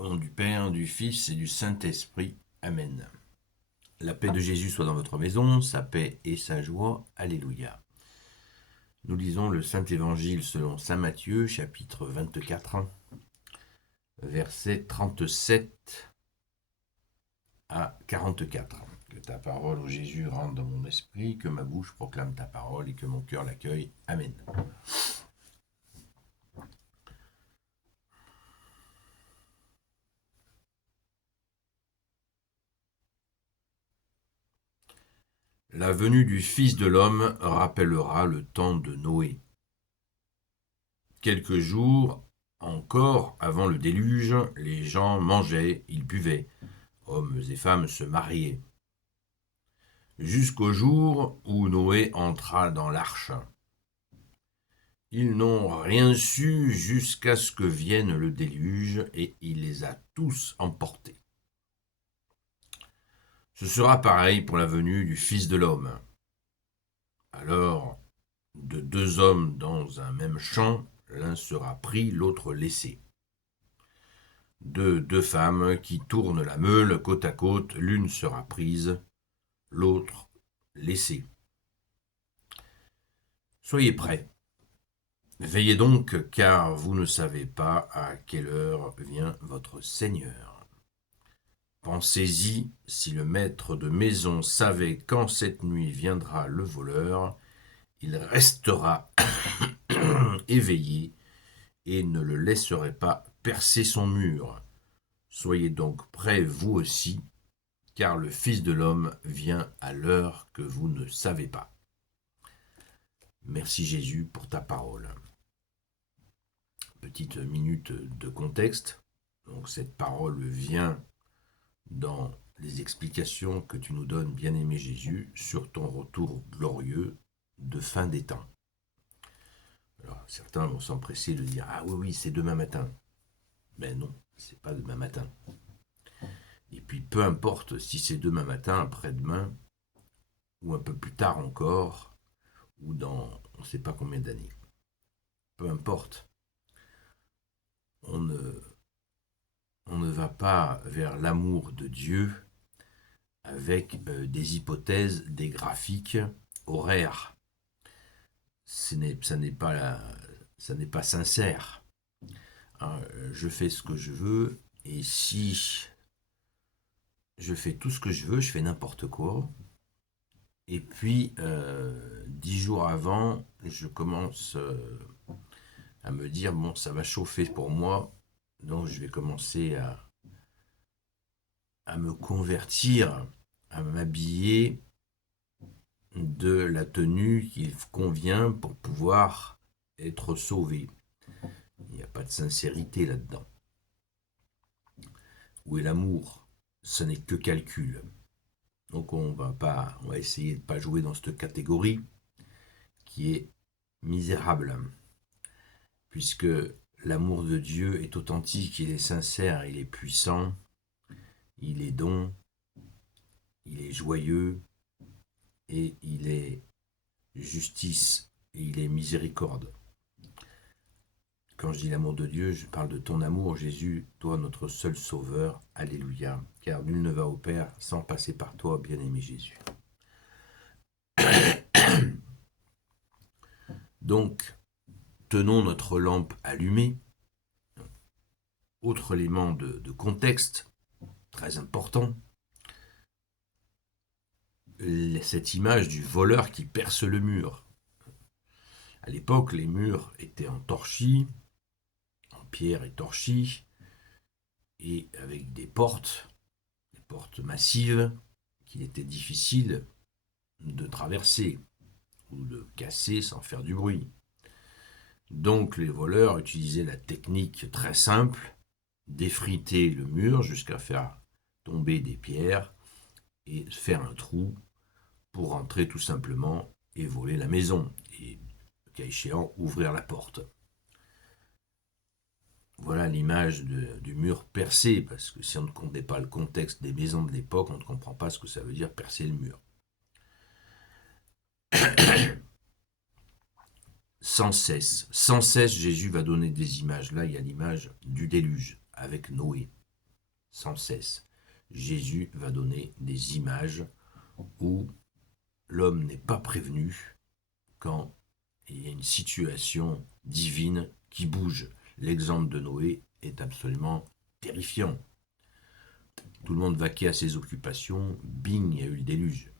Au nom du Père, du Fils et du Saint-Esprit. Amen. La paix de Jésus soit dans votre maison, sa paix et sa joie. Alléluia. Nous lisons le Saint-Évangile selon saint Matthieu, chapitre 24, versets 37 à 44. Que ta parole, ô Jésus, rentre dans mon esprit, que ma bouche proclame ta parole et que mon cœur l'accueille. Amen. La venue du Fils de l'homme rappellera le temps de Noé. Quelques jours encore avant le déluge, les gens mangeaient, ils buvaient, hommes et femmes se mariaient. Jusqu'au jour où Noé entra dans l'arche. Ils n'ont rien su jusqu'à ce que vienne le déluge et il les a tous emportés. Ce sera pareil pour la venue du Fils de l'homme. Alors, de deux hommes dans un même champ, l'un sera pris, l'autre laissé. De deux femmes qui tournent la meule côte à côte, l'une sera prise, l'autre laissée. Soyez prêts. Veillez donc, car vous ne savez pas à quelle heure vient votre Seigneur. Pensez-y, si le maître de maison savait quand cette nuit viendra le voleur, il restera éveillé et ne le laisserait pas percer son mur. Soyez donc prêts vous aussi, car le Fils de l'homme vient à l'heure que vous ne savez pas. Merci Jésus pour ta parole. Petite minute de contexte. Donc cette parole vient dans les explications que tu nous donnes, bien-aimé Jésus, sur ton retour glorieux de fin des temps. Alors certains vont s'empresser de dire « Ah oui, c'est demain matin ». Ben non, c'est pas demain matin. Et puis peu importe si c'est demain matin, après-demain, ou un peu plus tard encore, ou dans on ne sait pas combien d'années. Peu importe. On ne va pas vers l'amour de Dieu avec des hypothèses, des graphiques horaires. Ça n'est pas sincère. Hein, je fais ce que je veux, et si je fais tout ce que je veux, je fais n'importe quoi. Et puis, 10 jours avant, je commence à me dire, bon, ça va chauffer pour moi, donc je vais commencer à me convertir, à m'habiller de la tenue qu'il convient pour pouvoir être sauvé. Il n'y a pas de sincérité là-dedans. Où est l'amour? Ce n'est que calcul. Donc on va essayer de ne pas jouer dans cette catégorie qui est misérable, puisque l'amour de Dieu est authentique, il est sincère, il est puissant, il est don, il est joyeux, et il est justice, et il est miséricorde. Quand je dis l'amour de Dieu, je parle de ton amour, Jésus, toi notre seul sauveur, alléluia, car nul ne va au Père sans passer par toi, bien-aimé Jésus. Donc, tenons notre lampe allumée. Autre élément de contexte, très important, cette image du voleur qui perce le mur. À l'époque, les murs étaient en torchis, en pierre et torchis, et avec des portes massives qu'il était difficile de traverser ou de casser sans faire du bruit. Donc les voleurs utilisaient la technique très simple d'effriter le mur jusqu'à faire tomber des pierres et faire un trou pour rentrer tout simplement et voler la maison et, le cas échéant, ouvrir la porte. Voilà l'image du mur percé, parce que si on ne connaît pas le contexte des maisons de l'époque, on ne comprend pas ce que ça veut dire percer le mur. Sans cesse, Jésus va donner des images. Là, il y a l'image du déluge avec Noé. sans cesse. Jésus va donner des images où l'homme n'est pas prévenu quand il y a une situation divine qui bouge. L'exemple de Noé est absolument terrifiant. Tout le monde vaquait à ses occupations, bing, il y a eu le déluge.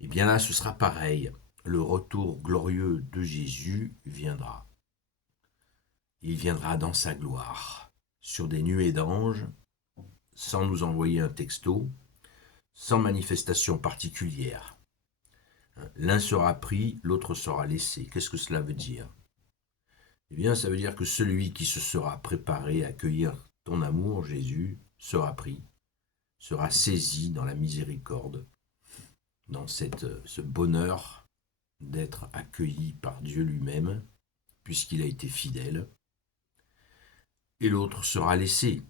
Et bien là, ce sera pareil. Le retour glorieux de Jésus viendra. Il viendra dans sa gloire, sur des nuées d'anges, sans nous envoyer un texto, sans manifestation particulière. L'un sera pris, l'autre sera laissé. Qu'est-ce que cela veut dire? Eh bien, ça veut dire que celui qui se sera préparé à accueillir ton amour, Jésus, sera pris, sera saisi dans la miséricorde, dans ce bonheur d'être accueilli par Dieu lui-même, puisqu'il a été fidèle, et l'autre sera laissé.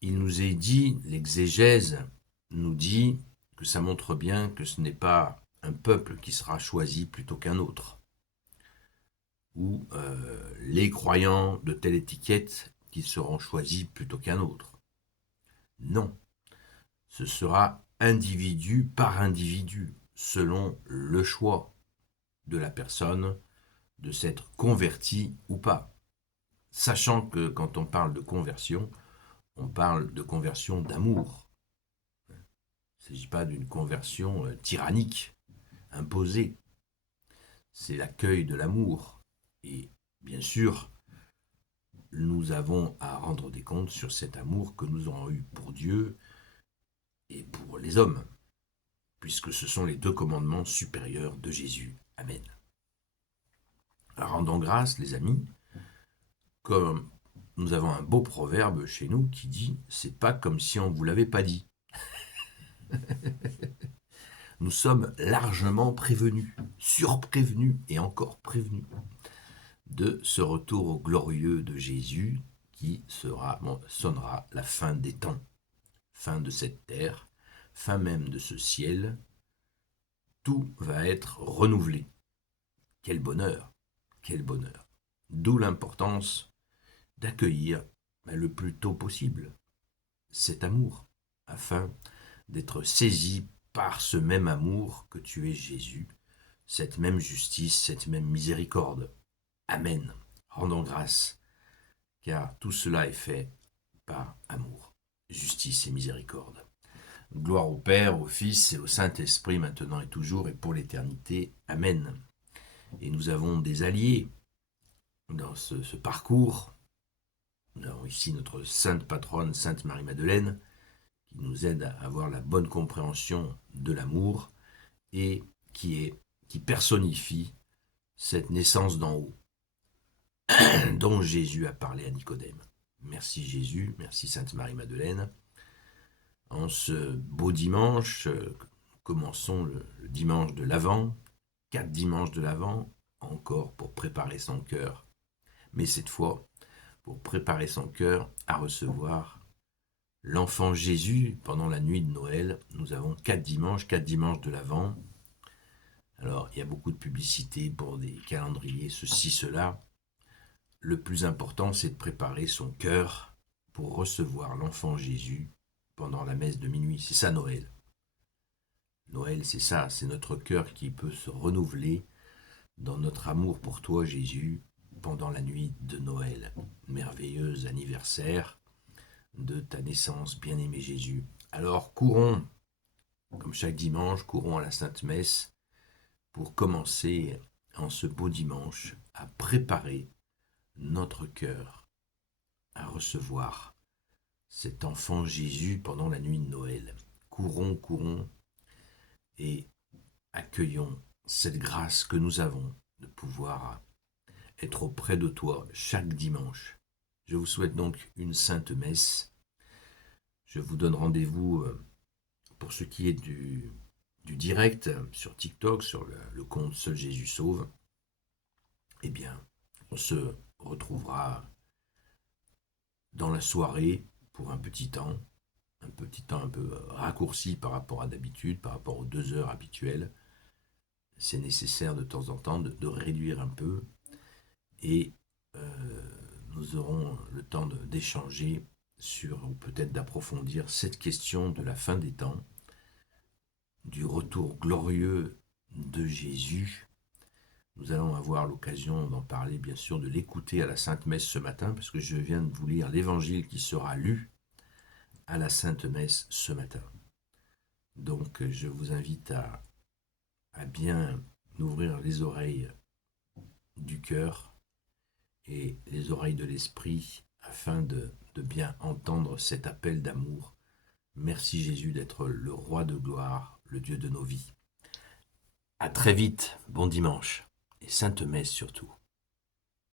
Il nous est dit, l'exégèse nous dit que ça montre bien que ce n'est pas un peuple qui sera choisi plutôt qu'un autre, ou les croyants de telle étiquette qui seront choisis plutôt qu'un autre. Non, ce sera individu par individu, selon le choix de la personne de s'être converti ou pas. Sachant que quand on parle de conversion, on parle de conversion d'amour. Il ne s'agit pas d'une conversion tyrannique, imposée. C'est l'accueil de l'amour. Et bien sûr, nous avons à rendre des comptes sur cet amour que nous avons eu pour Dieu et pour les hommes, puisque ce sont les deux commandements supérieurs de Jésus. Amen. Rendons grâce, les amis, comme nous avons un beau proverbe chez nous qui dit « c'est pas comme si on ne vous l'avait pas dit ». Nous sommes largement prévenus, surprévenus et encore prévenus de ce retour glorieux de Jésus qui sonnera la fin des temps, fin de cette terre, fin même de ce ciel. Tout va être renouvelé. Quel bonheur, quel bonheur. D'où l'importance d'accueillir le plus tôt possible cet amour, afin d'être saisi par ce même amour que tu es Jésus, cette même justice, cette même miséricorde. Amen. Rendons grâce, car tout cela est fait par amour, justice et miséricorde. Gloire au Père, au Fils et au Saint-Esprit, maintenant et toujours et pour l'éternité. Amen. Et nous avons des alliés dans ce parcours. Nous avons ici notre sainte patronne, Sainte Marie-Madeleine, qui nous aide à avoir la bonne compréhension de l'amour et qui personnifie cette naissance d'en haut dont Jésus a parlé à Nicodème. Merci Jésus, merci Sainte Marie-Madeleine. En ce beau dimanche, commençons le dimanche de l'Avent, 4 dimanches de l'Avent, encore pour préparer son cœur, mais cette fois pour préparer son cœur à recevoir l'enfant Jésus pendant la nuit de Noël. Nous avons 4 dimanches de l'Avent. Alors, il y a beaucoup de publicité pour des calendriers, ceci, cela. Le plus important, c'est de préparer son cœur pour recevoir l'enfant Jésus pendant la messe de minuit. C'est ça Noël. Noël, c'est ça, c'est notre cœur qui peut se renouveler dans notre amour pour toi, Jésus, pendant la nuit de Noël. Merveilleux anniversaire de ta naissance, bien-aimé Jésus. Alors courons, comme chaque dimanche, courons à la Sainte Messe pour commencer en ce beau dimanche à préparer notre cœur à recevoir cet enfant Jésus pendant la nuit de Noël. Courons, courons et accueillons cette grâce que nous avons de pouvoir être auprès de toi chaque dimanche. Je vous souhaite donc une sainte messe. Je vous donne rendez-vous pour ce qui est du direct sur TikTok, sur le compte Seul Jésus Sauve. Eh bien, on se retrouvera dans la soirée pour un petit temps un peu raccourci par rapport à d'habitude, par rapport aux 2 heures habituelles. C'est nécessaire de temps en temps de réduire un peu et nous aurons le temps d'échanger sur, ou peut-être d'approfondir cette question de la fin des temps, du retour glorieux de Jésus. Nous allons avoir l'occasion d'en parler, bien sûr, de l'écouter à la Sainte Messe ce matin, parce que je viens de vous lire l'évangile qui sera lu à la Sainte Messe ce matin. Donc je vous invite à bien ouvrir les oreilles du cœur et les oreilles de l'esprit afin de bien entendre cet appel d'amour. Merci Jésus d'être le roi de gloire, le Dieu de nos vies. À très vite, bon dimanche et Sainte Messe surtout.